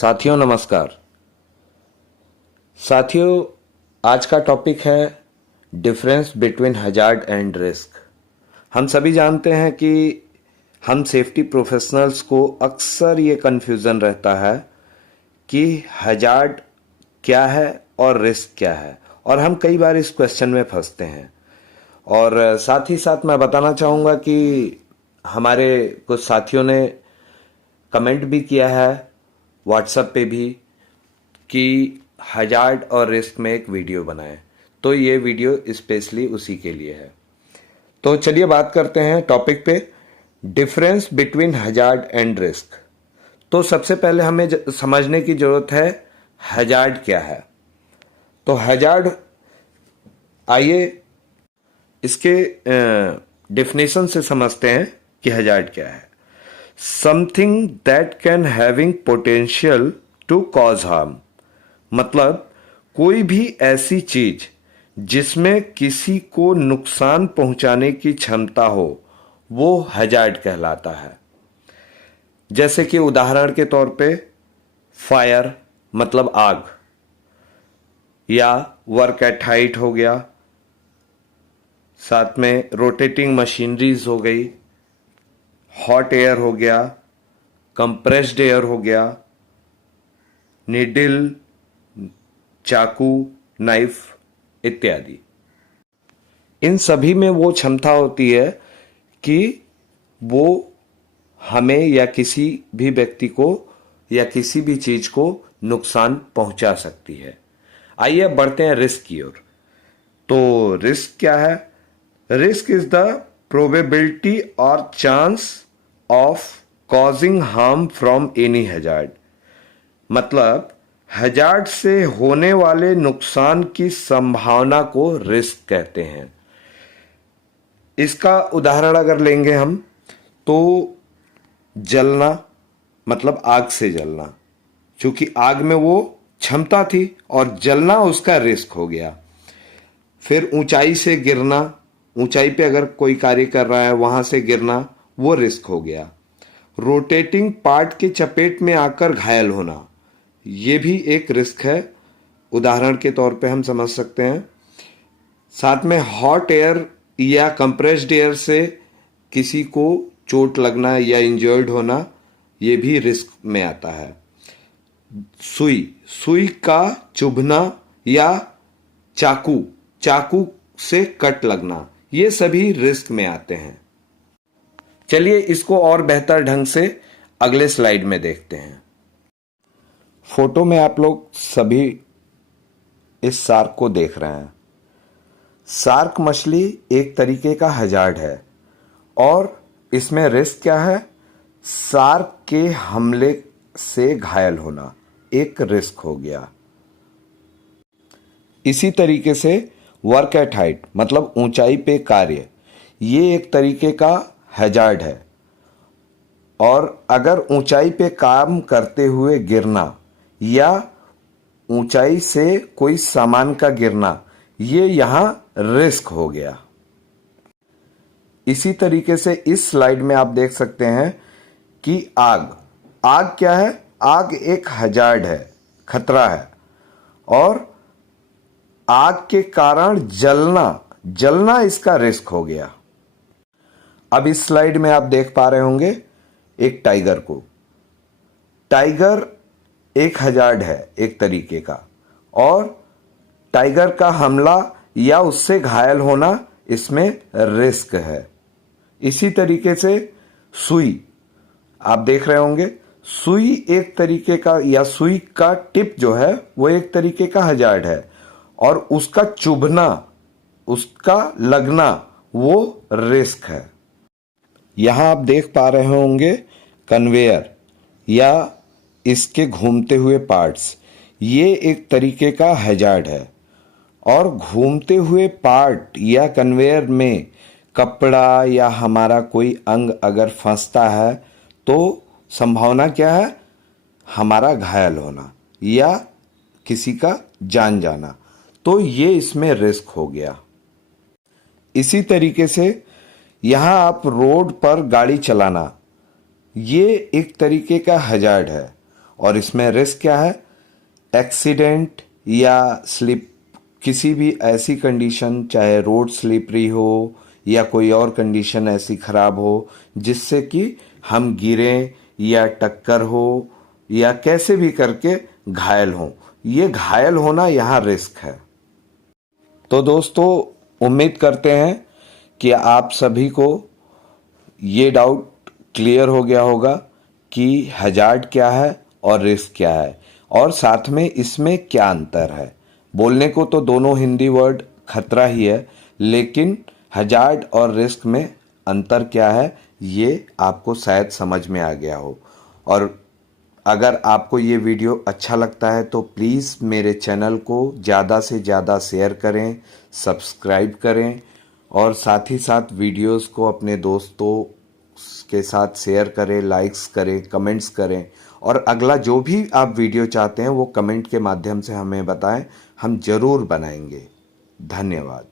साथियों नमस्कार। साथियों, आज का टॉपिक है difference between hazard and risk. हम सभी जानते हैं कि हम सेफ्टी प्रोफेशनल्स को अक्सर ये कन्फ्यूज़न रहता है कि हजार्ड क्या है और रिस्क क्या है, और हम कई बार इस क्वेश्चन में फंसते हैं। और साथ ही साथ मैं बताना चाहूँगा कि हमारे कुछ साथियों ने कमेंट भी किया है व्हाट्सएप पे भी कि हजार्ड और रिस्क में एक वीडियो बनाएं, तो ये वीडियो स्पेशली उसी के लिए है। तो चलिए बात करते हैं टॉपिक पे, difference between hazard and risk. तो सबसे पहले हमें समझने की जरूरत है हजार्ड क्या है। तो हजार्ड, आइए इसके डेफिनेशन से समझते हैं कि हजार्ड क्या है। Something that can having potential to cause harm, मतलब कोई भी ऐसी चीज जिसमें किसी को नुकसान पहुंचाने की क्षमता हो, वो हजार्ड कहलाता है। जैसे कि उदाहरण के तौर पे फायर मतलब आग, या वर्क एट हाइट हो गया, साथ में रोटेटिंग मशीनरीज हो गई, हॉट एयर हो गया, कंप्रेस्ड एयर हो गया, नीडल, चाकू, नाइफ इत्यादि। इन सभी में वो क्षमता होती है कि वो हमें या किसी भी व्यक्ति को या किसी भी चीज को नुकसान पहुंचा सकती है। आइए अब बढ़ते हैं रिस्क की ओर। तो रिस्क क्या है? रिस्क इज द प्रोबेबिलिटी और chance of causing harm from any hazard, मतलब हजार्ड से होने वाले नुकसान की संभावना को रिस्क कहते हैं। इसका उदाहरण अगर लेंगे हम, तो जलना मतलब आग से जलना, क्योंकि आग में वो क्षमता थी और जलना उसका रिस्क हो गया। फिर ऊंचाई से गिरना, ऊंचाई पे अगर कोई कार्य कर रहा है वहां से गिरना, वो रिस्क हो गया। रोटेटिंग पार्ट के चपेट में आकर घायल होना, ये भी एक रिस्क है, उदाहरण के तौर पे हम समझ सकते हैं। साथ में हॉट एयर या कंप्रेस्ड एयर से किसी को चोट लगना या इंजर्ड होना, ये भी रिस्क में आता है। सुई, सुई का चुभना या चाकू, चाकू से कट लगना, ये सभी रिस्क में आते हैं। चलिए इसको और बेहतर ढंग से अगले स्लाइड में देखते हैं। फोटो में आप लोग सभी इस शार्क को देख रहे हैं। शार्क मछली एक तरीके का हजार्ड है, और इसमें रिस्क क्या है? शार्क के हमले से घायल होना एक रिस्क हो गया। इसी तरीके से वर्क एट हाइट मतलब ऊंचाई पे कार्य, ये एक तरीके का हजार्ड है। और अगर ऊंचाई पे काम करते हुए गिरना या ऊंचाई से कोई सामान का गिरना, ये यहां रिस्क हो गया। इसी तरीके से इस स्लाइड में आप देख सकते हैं कि आग, आग क्या है? आग एक हजार्ड है, खतरा है, और आग के कारण जलना, जलना इसका रिस्क हो गया। अब इस स्लाइड में आप देख पा रहे होंगे एक टाइगर को। टाइगर एक हजार्ड है एक तरीके का, और टाइगर का हमला या उससे घायल होना इसमें रिस्क है। इसी तरीके से सुई, आप देख रहे होंगे, सुई एक तरीके का, या सुई का टिप जो है वो एक तरीके का हजार्ड है, और उसका चुभना, उसका लगना, वो रिस्क है। यहां आप देख पा रहे होंगे कन्वेयर या इसके घूमते हुए पार्ट्स, ये एक तरीके का हजार्ड है। और घूमते हुए पार्ट या कन्वेयर में कपड़ा या हमारा कोई अंग अगर फंसता है तो संभावना क्या है? हमारा घायल होना या किसी का जान जाना, तो ये इसमें रिस्क हो गया। इसी तरीके से यहां आप रोड पर गाड़ी चलाना, ये एक तरीके का हजार्ड है, और इसमें रिस्क क्या है? एक्सीडेंट या स्लिप, किसी भी ऐसी कंडीशन, चाहे रोड स्लिपरी हो या कोई और कंडीशन ऐसी खराब हो जिससे कि हम गिरें या टक्कर हो या कैसे भी करके घायल हों, ये घायल होना यहाँ रिस्क है। तो दोस्तों, उम्मीद करते हैं कि आप सभी को ये डाउट क्लियर हो गया होगा कि हजार्ड क्या है और रिस्क क्या है, और साथ में इसमें क्या अंतर है। बोलने को तो दोनों हिंदी वर्ड खतरा ही है, लेकिन हजार्ड और रिस्क में अंतर क्या है ये आपको शायद समझ में आ गया हो। और अगर आपको ये वीडियो अच्छा लगता है तो प्लीज़ मेरे चैनल को ज़्यादा से ज़्यादा शेयर करें, सब्सक्राइब करें, और साथ ही साथ वीडियोस को अपने दोस्तों के साथ शेयर करें, लाइक्स करें, कमेंट्स करें, और अगला जो भी आप वीडियो चाहते हैं वो कमेंट के माध्यम से हमें बताएं, हम ज़रूर बनाएंगे। धन्यवाद।